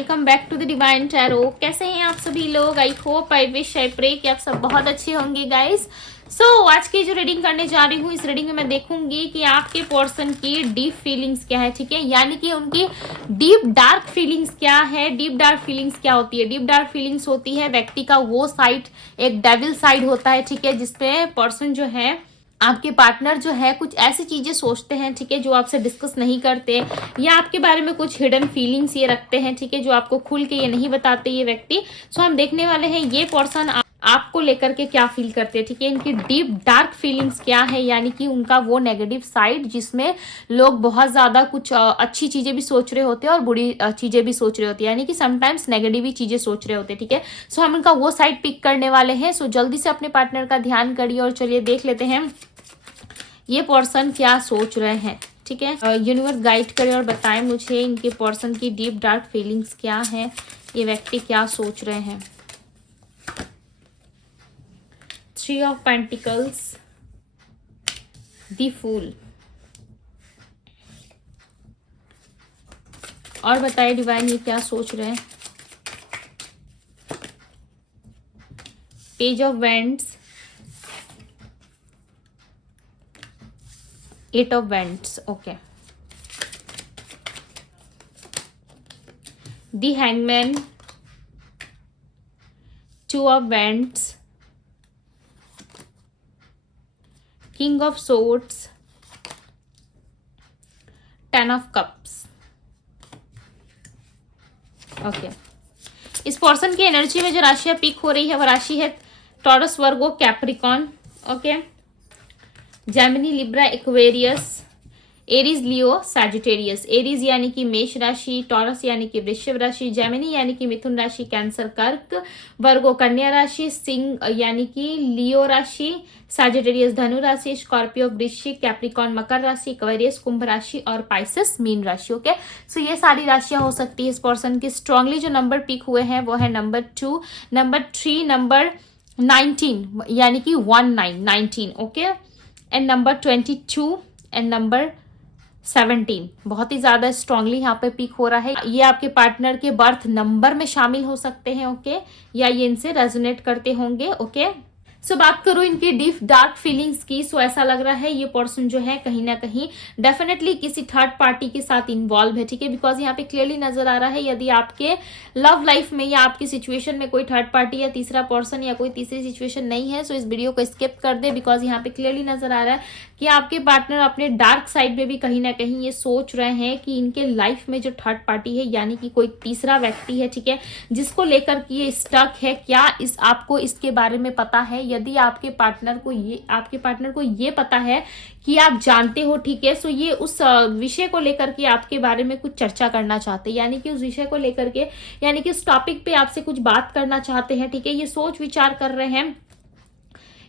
Welcome back to the divine tarot. कैसे हैं आप सभी लोग? I hope, I wish, I pray कि आप सब बहुत अच्छे होंगे गाइस। आज की जो रीडिंग करने जा रही हूँ, इस रीडिंग में मैं देखूंगी कि आपके पर्सन की डीप फीलिंग्स क्या है, ठीक है, यानी कि उनकी डीप डार्क फीलिंग्स क्या है। डीप डार्क फीलिंग्स क्या होती है? डीप डार्क फीलिंग्स होती है व्यक्ति का वो साइड, एक डेविल साइड होता है, ठीक है, जिसपे पर्सन जो है, आपके पार्टनर जो है, कुछ ऐसी चीजें सोचते हैं, ठीक है, जो आपसे डिस्कस नहीं करते, या आपके बारे में कुछ हिडन फीलिंग्स ये रखते हैं, ठीक है, जो आपको खुल के ये नहीं बताते ये व्यक्ति। हम देखने वाले हैं ये पर्सन आपको लेकर के क्या फील करते हैं, ठीक है, इनकी डीप डार्क फीलिंग्स क्या है, यानी कि उनका वो नेगेटिव साइड जिसमें लोग बहुत ज्यादा कुछ अच्छी चीजें भी सोच रहे होते हैं और बुरी चीजें भी सोच रहे होते हैं, यानी कि समटाइम्स नेगेटिव ही चीजें सोच रहे होते हैं, ठीक है। हम इनका वो साइड पिक करने वाले हैं। जल्दी से अपने पार्टनर का ध्यान करिए और चलिए देख लेते हैं ये पर्सन क्या सोच रहे हैं, ठीक है। यूनिवर्स गाइड करे और बताएं मुझे इनके पर्सन की डीप डार्क फीलिंग्स क्या है, ये व्यक्ति क्या सोच रहे हैं। 3 ऑफ पेंटिकल्स, द फूल, और बताएं डिवाइन ये क्या सोच रहे हैं। Page of vends, 8 of Wands, okay. The Hangman, 2 of Wands, King of Swords, 10 of Cups, okay. इस पर्सन की एनर्जी में जो राशियां पिक हो रही है वो राशि है Taurus, Virgo, Capricorn, okay, Gemini, Libra, Aquarius, Aries, Leo, Sagittarius. Aries यानी कि मेष राशि, टॉरस यानी कि वृषभ राशि, जेमिनी यानी कि मिथुन राशि, कैंसर, कर्क, वर्गो कन्या राशि, सिंह यानी कि लियो राशि, सैजिटेरियस धनु राशि, स्कॉर्पियो वृश्चिक, कैप्रिकॉन मकर राशि, एक्वेरियस कुंभ राशि और पाइसेस मीन राशि, ओके। ये सारी राशियां हो सकती है इस पर्सन की। स्ट्रांगली जो नंबर पिक हुए हैं वो है नंबर 2, नंबर 3, नंबर 19 यानी कि 19, okay, and number 22 and number 17 बहुत ही ज्यादा स्ट्रांगली यहाँ पे पिक हो रहा है। ये आपके पार्टनर के बर्थ नंबर में शामिल हो सकते हैं, ओके, या ये इनसे रेजोनेट करते होंगे, ओके। बात करूं इनकी डीप डार्क फीलिंग्स की, ऐसा लग रहा है ये पर्सन जो है कहीं ना कहीं डेफिनेटली किसी थर्ड पार्टी के साथ इन्वॉल्व है, ठीक है, बिकॉज यहाँ पे क्लियरली नजर आ रहा है यदि आपके लव लाइफ में या आपकी सिचुएशन में कोई थर्ड पार्टी या तीसरा पर्सन या कोई तीसरी सिचुएशन नहीं है, इस वीडियो को स्किप कर दे, बिकॉज यहाँ पे क्लियरली नजर आ रहा है कि आपके पार्टनर अपने डार्क साइड में भी कहीं ना कहीं ये सोच रहे हैं कि इनके लाइफ में जो थर्ड पार्टी है यानी कि कोई तीसरा व्यक्ति है, ठीक है, जिसको लेकर कि ये स्टक है। क्या आपको इसके बारे में पता है? यदि आपके पार्टनर को ये पता है कि आप जानते हो, ठीक है, ये उस विषय को लेकर के आपके बारे में कुछ चर्चा करना चाहते हैं, यानी कि उस विषय को लेकर के, यानी कि उस टॉपिक पे आपसे कुछ बात करना चाहते हैं, ठीक है, ये सोच विचार कर रहे हैं।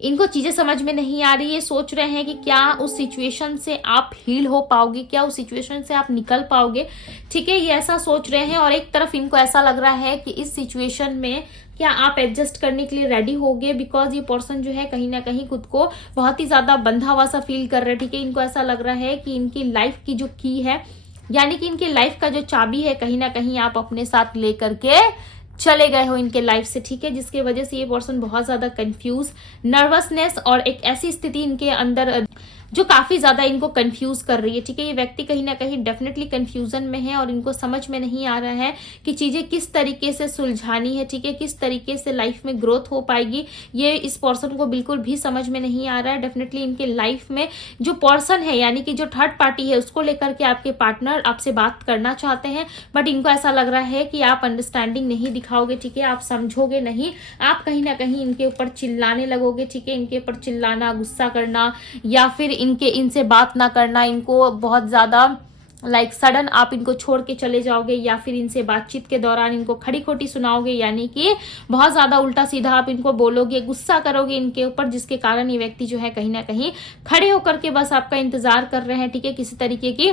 इनको चीजें समझ में नहीं आ रही है, सोच रहे हैं कि क्या उस सिचुएशन से आप हील हो पाओगे, क्या उस सिचुएशन से आप निकल पाओगे, ठीक है, ये ऐसा सोच रहे हैं। और एक तरफ इनको ऐसा लग रहा है कि इस सिचुएशन में क्या आप एडजस्ट करने के लिए रेडी होगे, बिकॉज ये पर्सन जो है कहीं ना कहीं खुद को बहुत ही ज्यादा बंधा हुआ सा फील कर रहे हैं, ठीक है। इनको ऐसा लग रहा है कि इनकी लाइफ की जो की है, यानी कि इनकी लाइफ का जो चाबी है, कहीं ना कहीं आप अपने साथ लेकर के चले गए हो इनके लाइफ से, ठीक है, जिसकी वजह से ये पर्सन बहुत ज्यादा कंफ्यूज, नर्वसनेस और एक ऐसी स्थिति इनके अंदर जो काफी ज्यादा इनको कंफ्यूज कर रही है, ठीक है। ये व्यक्ति कहीं ना कहीं डेफिनेटली कंफ्यूजन में है और इनको समझ में नहीं आ रहा है कि चीजें किस तरीके से सुलझानी है, ठीक है, किस तरीके से लाइफ में ग्रोथ हो पाएगी, ये इस पर्सन को बिल्कुल भी समझ में नहीं आ रहा है। डेफिनेटली इनके लाइफ में जो पर्सन है, यानी कि जो थर्ड पार्टी है, उसको लेकर के आपके पार्टनर आपसे बात करना चाहते हैं, बट इनको ऐसा लग रहा है कि आप अंडरस्टैंडिंग नहीं दिखाओगे, ठीक है, आप समझोगे नहीं, आप कहीं ना कहीं इनके ऊपर चिल्लाने लगोगे, ठीक है, इनके ऊपर चिल्लाना, गुस्सा करना, या फिर इनसे बात ना करना, इनको बहुत ज्यादा सडन आप इनको छोड़ के चले जाओगे, या फिर इनसे बातचीत के दौरान इनको खड़ी खोटी सुनाओगे, यानी कि बहुत ज्यादा उल्टा सीधा आप इनको बोलोगे, गुस्सा करोगे इनके ऊपर, जिसके कारण ये व्यक्ति जो है कहीं ना कहीं खड़े होकर के बस आपका इंतजार कर रहे हैं, ठीक है, किसी तरीके की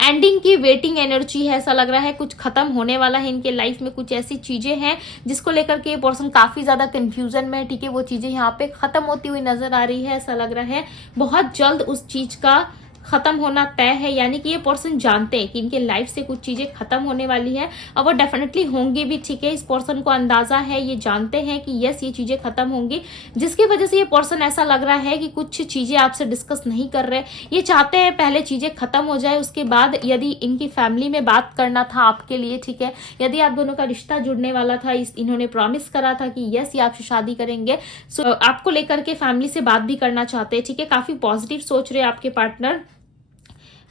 एंडिंग की वेटिंग एनर्जी है। ऐसा लग रहा है कुछ खत्म होने वाला है इनके लाइफ में, कुछ ऐसी चीजें हैं जिसको लेकर के ये पर्सन काफी ज्यादा कंफ्यूजन में है, ठीक है, वो चीजें यहाँ पे खत्म होती हुई नजर आ रही है। ऐसा लग रहा है बहुत जल्द उस चीज का खत्म होना तय है, यानी कि ये पर्सन जानते हैं कि इनके लाइफ से कुछ चीजें खत्म होने वाली है और वो डेफिनेटली होंगे भी, ठीक है। इस पर्सन को अंदाजा है, ये जानते हैं कि यस ये चीजें खत्म होंगी, जिसकी वजह से ये पर्सन ऐसा लग रहा है कि कुछ चीजें आपसे डिस्कस नहीं कर रहे। ये चाहते हैं पहले चीजें खत्म हो जाए, उसके बाद यदि इनकी फैमिली में बात करना था आपके लिए, ठीक है, यदि आप दोनों का रिश्ता जुड़ने वाला था, इन्होंने प्रॉमिस करा था कि यस ये आपसे शादी करेंगे, सो आपको लेकर के फैमिली से बात भी करना चाहते हैं, ठीक है। काफी पॉजिटिव सोच रहे हैं आपके पार्टनर,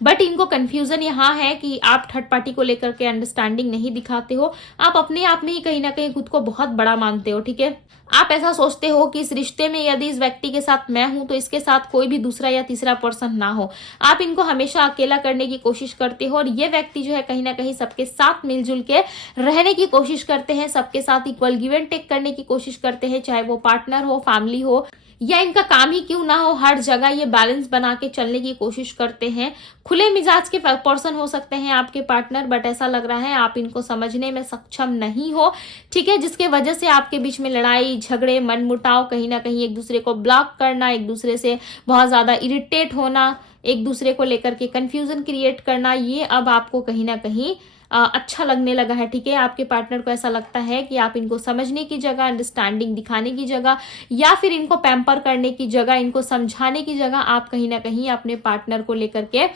बट इनको कंफ्यूजन यहाँ है कि आप थर्ड पार्टी को लेकर के अंडरस्टैंडिंग नहीं दिखाते हो। आप अपने आप में ही कहीं ना कहीं खुद को बहुत बड़ा मानते हो, ठीक है। आप ऐसा सोचते हो कि इस रिश्ते में यदि इस व्यक्ति के साथ मैं हूं तो इसके साथ कोई भी दूसरा या तीसरा पर्सन ना हो। आप इनको हमेशा अकेला करने की कोशिश करते हो और ये व्यक्ति जो है कहीं ना कहीं सबके साथ मिलजुल के रहने की कोशिश करते हैं, सबके साथ इक्वल गिव एंड टेक करने की कोशिश करते हैं, चाहे वो पार्टनर हो, फैमिली हो या इनका काम ही क्यों ना हो, हर जगह ये बैलेंस बना के चलने की कोशिश करते हैं। खुले मिजाज के पर्सन हो सकते हैं आपके पार्टनर, बट ऐसा लग रहा है आप इनको समझने में सक्षम नहीं हो, ठीक है, जिसके वजह से आपके बीच में लड़ाई झगड़े मनमुटाव, कहीं ना कहीं एक दूसरे को ब्लॉक करना, एक दूसरे से बहुत ज्यादा इरिटेट होना, एक दूसरे को लेकर के कंफ्यूजन क्रिएट करना, ये अब आपको कहीं ना कहीं अच्छा लगने लगा है, ठीक है। आपके पार्टनर को ऐसा लगता है कि आप इनको समझने की जगह, अंडरस्टैंडिंग दिखाने की जगह या फिर इनको पैम्पर करने की जगह, इनको समझाने की जगह आप कहीं ना कहीं अपने पार्टनर को लेकर के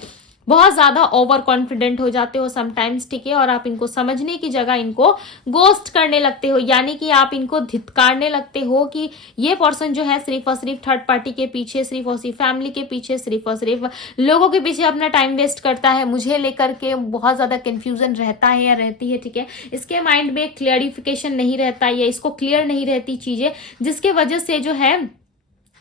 बहुत ज्यादा ओवर कॉन्फिडेंट हो जाते हो समटाइम्स, ठीक है, और आप इनको समझने की जगह इनको गोस्ट करने लगते हो, यानी कि आप इनको धित्कारने लगते हो कि ये पर्सन जो है सिर्फ और सिर्फ थर्ड पार्टी के पीछे, सिर्फ और सिर्फ फैमिली के पीछे, सिर्फ और सिर्फ लोगों के पीछे अपना टाइम वेस्ट करता है, मुझे लेकर के बहुत ज्यादा कंफ्यूजन रहता है या रहती है, ठीक है। इसके माइंड में क्लियरिफिकेशन नहीं रहता या इसको क्लियर नहीं रहती चीजें, जिसके वजह से जो है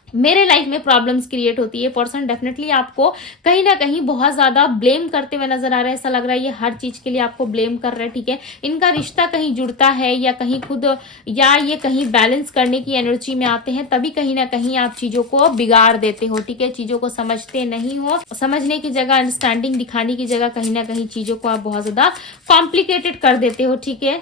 मेरे लाइफ में प्रॉब्लम्स क्रिएट होती है। पर्सन डेफिनेटली आपको कहीं ना कहीं बहुत ज्यादा ब्लेम करते हुए नजर आ रहा है, ऐसा लग रहा है ये हर चीज के लिए आपको ब्लेम कर रहा है, ठीक है। इनका रिश्ता कहीं जुड़ता है या कहीं खुद या ये कहीं बैलेंस करने की एनर्जी में आते हैं, तभी कहीं ना कहीं आप चीजों को बिगाड़ देते हो, ठीक है। चीजों को समझते नहीं हो, समझने की जगह अंडरस्टैंडिंग दिखाने की जगह कहीं ना कहीं चीजों को आप बहुत ज्यादा कॉम्प्लिकेटेड कर देते हो, ठीक है।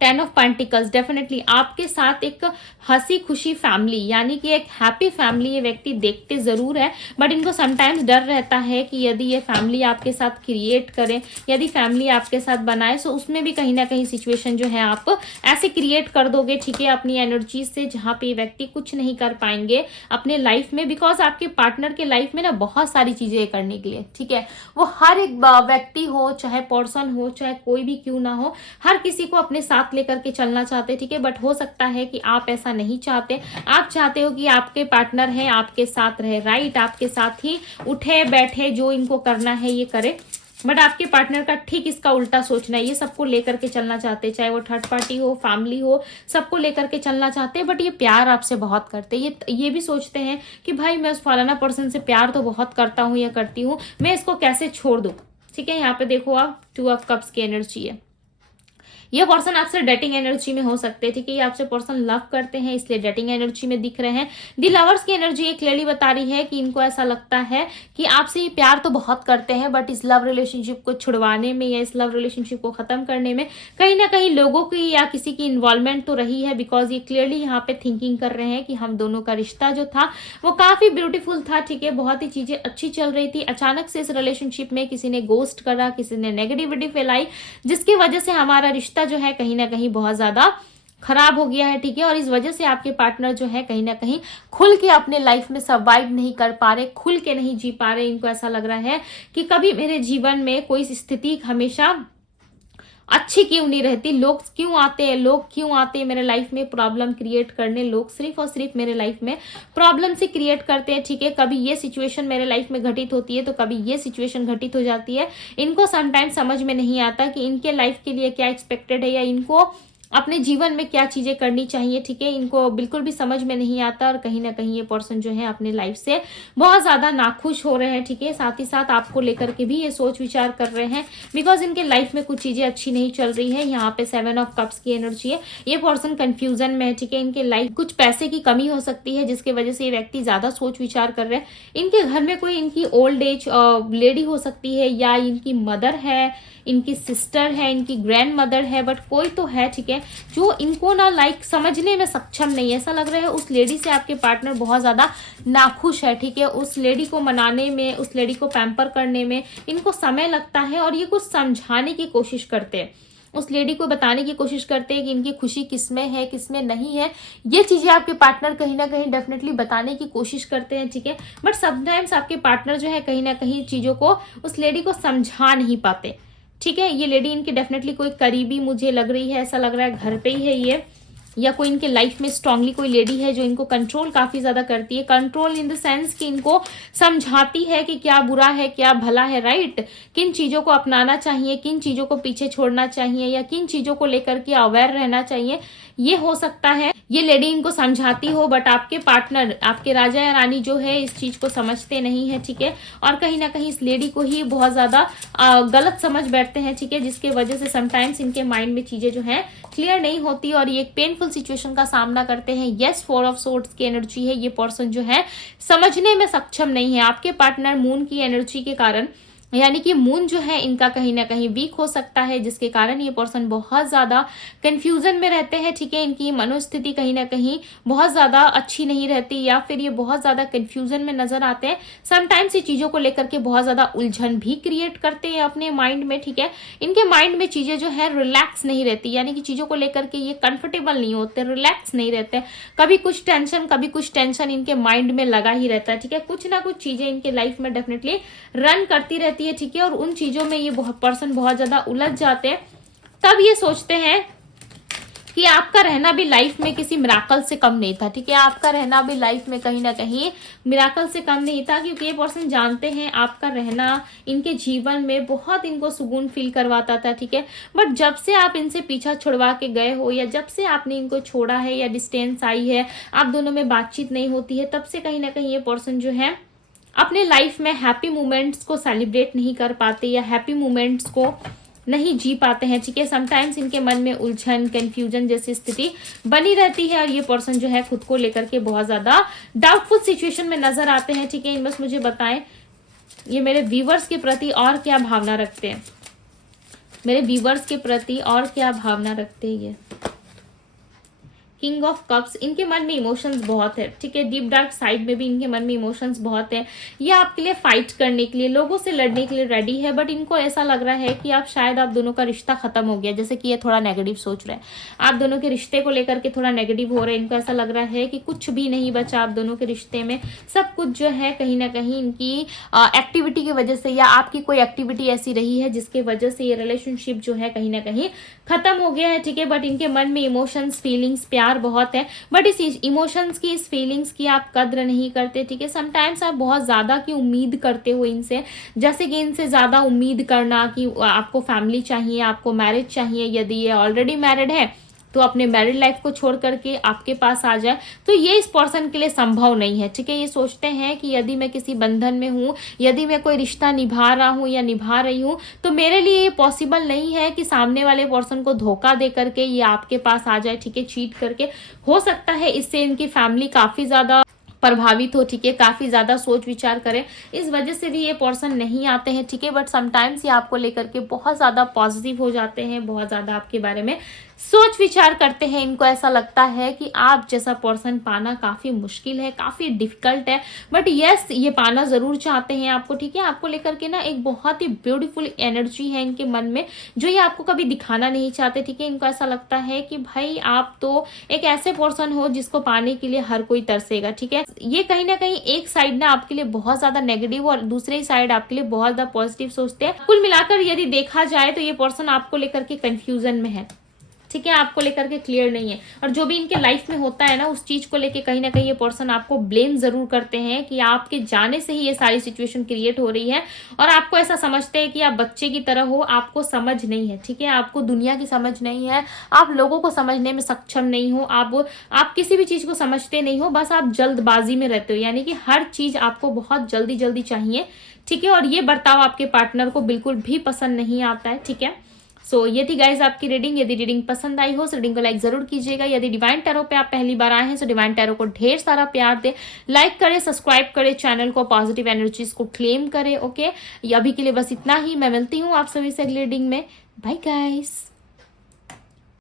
10 ऑफ पेंटिकल्स, डेफिनेटली आपके साथ एक हंसी खुशी फैमिली, यानी कि एक हैप्पी फैमिली ये व्यक्ति देखते जरूर है, बट इनको समटाइम्स डर रहता है कि यदि ये फैमिली आपके साथ क्रिएट करें, यदि फैमिली आपके साथ बनाए, तो उसमें भी कहीं ना कहीं सिचुएशन जो है आप ऐसे क्रिएट कर दोगे, ठीक है, अपनी एनर्जी से, जहां पे व्यक्ति कुछ नहीं कर पाएंगे अपने लाइफ में, बिकॉज आपके पार्टनर के लाइफ में ना बहुत सारी चीजें करने के लिए, ठीक है। वो हर एक व्यक्ति हो, चाहे पर्सन हो, चाहे कोई भी क्यों ना हो, हर किसी को अपने साथ लेकर के चलना चाहते, ठीक है। बट हो सकता है कि आप ऐसा नहीं चाहते, आप चाहते हो कि आपके पार्टनर है आपके साथ रहे, राइट, आपके साथ ही उठे बैठे, जो इनको करना है ये करे, बट आपके पार्टनर का ठीक इसका उल्टा सोचना है। ये सबको लेकर के चलना चाहते, चाहे वो थर्ड पार्टी हो, फैमिली हो, सबको लेकर के चलना चाहते हैं, बट ये प्यार आपसे बहुत करते हैं। ये भी सोचते हैं कि भाई मैं उस फलाना पर्सन से प्यार तो बहुत करता हूँ या करती हूँ, मैं इसको कैसे छोड़ दूं, ठीक है। यहाँ पे देखो आप 2 ऑफ कप्स की एनर्जी है। ये पर्सन आपसे डेटिंग एनर्जी में हो सकते हैं, ठीक है। ये आपसे पर्सन लव करते हैं, इसलिए डेटिंग एनर्जी में दिख रहे हैं। दी लवर्स की एनर्जी ये क्लियरली बता रही है कि इनको ऐसा लगता है कि आपसे ये प्यार तो बहुत करते हैं, बट इस लव रिलेशनशिप को छुड़वाने में या इस लव रिलेशनशिप को खत्म करने में कहीं ना कहीं लोगों की या किसी की इन्वॉल्वमेंट तो रही है, बिकॉज ये क्लियरली यहाँ पे थिंकिंग कर रहे हैं कि हम दोनों का रिश्ता जो था वो काफी ब्यूटीफुल था, ठीक है, बहुत ही चीजें अच्छी चल रही थी। अचानक से इस रिलेशनशिप में किसी ने गोस्ट करा, किसी ने नेगेटिविटी फैलाई, जिसकी वजह से हमारा रिश्ता जो है कहीं ना कहीं बहुत ज्यादा खराब हो गया है, ठीक है। और इस वजह से आपके पार्टनर जो है कहीं ना कहीं खुल के अपने लाइफ में सर्वाइव नहीं कर पा रहे, खुल के नहीं जी पा रहे। इनको ऐसा लग रहा है कि कभी मेरे जीवन में कोई स्थिति हमेशा अच्छी क्यों नहीं रहती, लोग क्यों आते हैं मेरे लाइफ में प्रॉब्लम क्रिएट करने, लोग सिर्फ और सिर्फ मेरे लाइफ में प्रॉब्लम से क्रिएट करते हैं, ठीक है। कभी ये सिचुएशन मेरे लाइफ में घटित होती है तो कभी ये सिचुएशन घटित हो जाती है। इनको समटाइम समझ में नहीं आता कि इनके लाइफ के लिए क्या एक्सपेक्टेड है या इनको अपने जीवन में क्या चीजें करनी चाहिए, ठीक है। इनको बिल्कुल भी समझ में नहीं आता और कहीं ना कहीं ये पर्सन जो है अपने लाइफ से बहुत ज्यादा नाखुश हो रहे हैं, ठीक है। साथ ही साथ आपको लेकर के भी ये सोच विचार कर रहे हैं, बिकॉज इनके लाइफ में कुछ चीजें अच्छी नहीं चल रही है। यहाँ पे 7 ऑफ कप्स की एनर्जी है। ये पर्सन कंफ्यूजन में है, ठीक है। इनके लाइफ कुछ पैसे की कमी हो सकती है, जिसकी वजह से ये व्यक्ति ज्यादा सोच विचार कर रहे हैं। इनके घर में कोई इनकी ओल्ड एज लेडी हो सकती है या इनकी मदर है, इनकी सिस्टर है, इनकी ग्रैंड मदर है, बट कोई तो है, ठीक है, जो इनको ना लाइक समझने में सक्षम नहीं है। ऐसा लग रहा है उस लेडी से आपके पार्टनर बहुत ज्यादा नाखुश है, ठीक है। उस लेडी को मनाने में, उस लेडी को पैम्पर करने में इनको समय लगता है और ये कुछ समझाने की कोशिश करते हैं, उस लेडी को बताने की कोशिश करते हैं कि इनकी खुशी किसमें है, किसमें नहीं है। ये चीजें आपके पार्टनर कहीं ना कहीं डेफिनेटली बताने की कोशिश करते हैं, ठीक है। बट समटाइम्स आपके पार्टनर जो है कहीं ना कहीं चीजों को उस लेडी को समझा नहीं पाते, ठीक है। ये लेडी इनकी डेफिनेटली कोई करीबी मुझे लग रही है, ऐसा लग रहा है घर पे ही है ये, या कोई इनके लाइफ में स्ट्रांगली कोई लेडी है जो इनको कंट्रोल काफी ज्यादा करती है। कंट्रोल इन द सेंस कि इनको समझाती है कि क्या बुरा है, क्या भला है, राइट, किन चीजों को अपनाना चाहिए, किन चीजों को पीछे छोड़ना चाहिए, या किन चीजों को लेकर के अवेयर रहना चाहिए। ये हो सकता है ये लेडी इनको समझाती हो, बट आपके पार्टनर, आपके राजा या रानी जो है इस चीज को समझते नहीं है, ठीक है। और कहीं ना कहीं इस लेडी को ही बहुत ज्यादा गलत समझ बैठते हैं, ठीक है, जिसके वजह से समटाइम्स इनके माइंड में चीजें जो है क्लियर नहीं होती और ये एक पेनफुल सिचुएशन का सामना करते हैं। यस, 4 ऑफ सोर्ड्स की एनर्जी है, ये पर्सन जो है समझने में सक्षम नहीं है। आपके पार्टनर मून की एनर्जी के कारण, यानी कि मून जो है इनका कहीं ना कहीं वीक हो सकता है, जिसके कारण ये पर्सन बहुत ज्यादा कंफ्यूजन में रहते हैं, ठीक है। इनकी मनोस्थिति कहीं ना कहीं बहुत ज्यादा अच्छी नहीं रहती, या फिर ये बहुत ज्यादा कंफ्यूजन में नजर आते हैं। समटाइम्स ये चीजों को लेकर के बहुत ज्यादा उलझन भी क्रिएट करते हैं अपने माइंड में, ठीक है। इनके माइंड में चीजें जो है रिलैक्स नहीं रहती, यानी कि चीजों को लेकर के ये कंफर्टेबल नहीं होते, रिलैक्स नहीं रहते। कभी कुछ टेंशन, कभी कुछ टेंशन इनके माइंड में लगा ही रहता है, ठीक है। कुछ ना कुछ चीजें इनके लाइफ में डेफिनेटली रन करती रहती है, ठीक है। और उन चीजों में ये पर्सन बहुत ज्यादा उलझ जाते हैं। तब ये सोचते हैं कि आपका रहना भी लाइफ में किसी मिराकल से कम नहीं था, ठीक है। आपका रहना भी लाइफ में कहीं ना कहीं मिराकल से कम नहीं था, क्योंकि ये पर्सन जानते हैं आपका रहना इनके जीवन में बहुत इनको सुकून फील करवाता था, ठीक है। बट जब से आप इनसे पीछा छुड़वा के गए हो, या जब से आपने इनको छोड़ा है, या डिस्टेंस आई है, आप दोनों में बातचीत नहीं होती है, तब से कहीं ना कहीं ये पर्सन जो है अपने लाइफ में हैप्पी मोमेंट्स को सेलिब्रेट नहीं कर पाते, या हैप्पी मोमेंट्स को नहीं जी पाते हैं, ठीक है। समटाइम्स इनके मन में उलझन, कंफ्यूजन जैसी स्थिति बनी रहती है, और ये पर्सन जो है खुद को लेकर के बहुत ज्यादा डाउटफुल सिचुएशन में नजर आते हैं, ठीक है। बस मुझे बताएं ये मेरे व्यूवर्स के प्रति और क्या भावना रखते हैं, मेरे व्यूवर्स के प्रति और क्या भावना रखते हैं ये। किंग ऑफ कप्स, इनके मन में इमोशंस बहुत है, ठीक है। डीप डार्क साइड में भी इनके मन में इमोशंस बहुत है। ये आपके लिए फाइट करने के लिए, लोगों से लड़ने के लिए रेडी है, बट इनको ऐसा लग रहा है कि शायद आप दोनों का रिश्ता खत्म हो गया, जैसे कि ये थोड़ा नेगेटिव सोच रहे हैं। आप दोनों के रिश्ते को लेकर के थोड़ा नेगेटिव हो रहे हैं। इनको ऐसा लग रहा है कि कुछ भी नहीं बचा आप दोनों के रिश्ते में, सब कुछ जो है कहीं ना कहीं इनकी एक्टिविटी की वजह से, या आपकी कोई एक्टिविटी ऐसी रही है जिसके वजह से ये रिलेशनशिप जो है कहीं ना कहीं खत्म हो गया है, ठीक है। बट इनके मन में इमोशंस, फीलिंग्स, प्यार बहुत है, बट इस इमोशंस की, इस फीलिंग्स की आप कद्र नहीं करते, ठीक है। समटाइम्स आप बहुत ज्यादा की उम्मीद करते हो इनसे, जैसे कि इनसे ज्यादा उम्मीद करना कि आपको फैमिली चाहिए, आपको मैरिज चाहिए। यदि ये ऑलरेडी मैरिड है तो अपने मैरिड लाइफ को छोड़ करके आपके पास आ जाए, तो ये इस पर्सन के लिए संभव नहीं है, ठीक है। ये सोचते हैं कि यदि मैं किसी बंधन में हूं, यदि मैं कोई रिश्ता निभा रहा हूं या निभा रही हूं, तो मेरे लिए ये पॉसिबल नहीं है कि सामने वाले पर्सन को धोखा दे करके ये आपके पास आ जाए, ठीक है, चीट करके। हो सकता है इससे इनकी फैमिली काफी ज्यादा प्रभावित हो, ठीक है, काफी ज्यादा सोच विचार करें, इस वजह से भी ये पर्सन नहीं आते हैं, ठीक है। बट समटाइम्स ये आपको लेकर के बहुत ज्यादा पॉजिटिव हो जाते हैं, बहुत ज्यादा आपके बारे में सोच विचार करते हैं। इनको ऐसा लगता है कि आप जैसा पर्सन पाना काफी मुश्किल है, काफी डिफिकल्ट है, बट यस ये पाना जरूर चाहते हैं आपको, ठीक है। आपको लेकर के ना एक बहुत ही ब्यूटीफुल एनर्जी है इनके मन में, जो ये आपको कभी दिखाना नहीं चाहते, ठीक है। इनको ऐसा लगता है कि भाई आप तो एक ऐसे पर्सन हो जिसको पाने के लिए हर कोई तरसेगा, ठीक है। ये कहीं ना कहीं एक साइड ना आपके लिए बहुत ज्यादा नेगेटिव और दूसरी साइड आपके लिए बहुत ज्यादा पॉजिटिव सोचते हैं। कुल मिलाकर यदि देखा जाए तो ये पर्सन आपको लेकर के कंफ्यूजन में है, ठीक है, आपको लेकर के क्लियर नहीं है। और जो भी इनके लाइफ में होता है ना, उस चीज को लेके कहीं ना कहीं ये पर्सन आपको ब्लेम जरूर करते हैं कि आपके जाने से ही ये सारी सिचुएशन क्रिएट हो रही है, और आपको ऐसा समझते हैं कि आप बच्चे की तरह हो, आपको समझ नहीं है, ठीक है। आपको दुनिया की समझ नहीं है, आप लोगों को समझने में सक्षम नहीं हो, आप किसी भी चीज को समझते नहीं हो, बस आप जल्दबाजी में रहते हो, यानी कि हर चीज आपको बहुत जल्दी जल्दी चाहिए, ठीक है। और ये बर्ताव आपके पार्टनर को बिल्कुल भी पसंद नहीं आता है, ठीक है। सो ये थी गाइज आपकी रीडिंग। यदि रीडिंग पसंद आई हो तो रीडिंग को लाइक जरूर कीजिएगा। यदि डिवाइन टैरो पे आप पहली बार आए हैं तो डिवाइन टैरो को ढेर सारा प्यार दे, लाइक करे, सब्सक्राइब करे, चैनल को, पॉजिटिव एनर्जीज को क्लेम करे। ओके, अभी के लिए बस इतना ही। मैं मिलती हूँ आप सभी से अगली रीडिंग में। Bye guys.